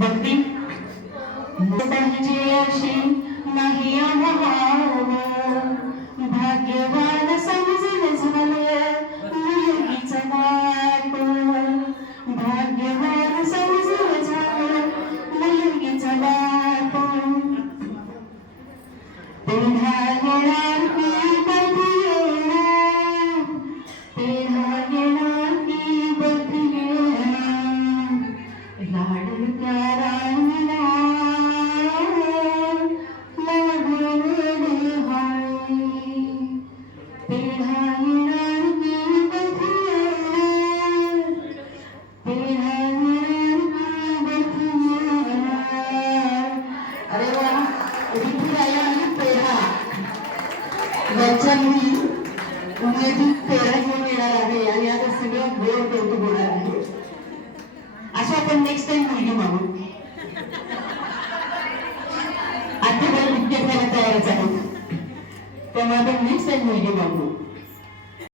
भक्ती पाहिजे अशी नाही अभाव भाग्यवान समजून झालं मुलगीचं बाप भाग्यवान समजून झालं मुलगीचं बाप तेढा येणार की बधी येणार तेढा येणार की बधी येणार लाडक्या राणीला अशा आपण नेक्स्ट टाइम मुलगी मागू आता विद्यार्थ्याला तयारच आहे तेव्हा आपण नेक्स्ट टाइम मुलगी मागू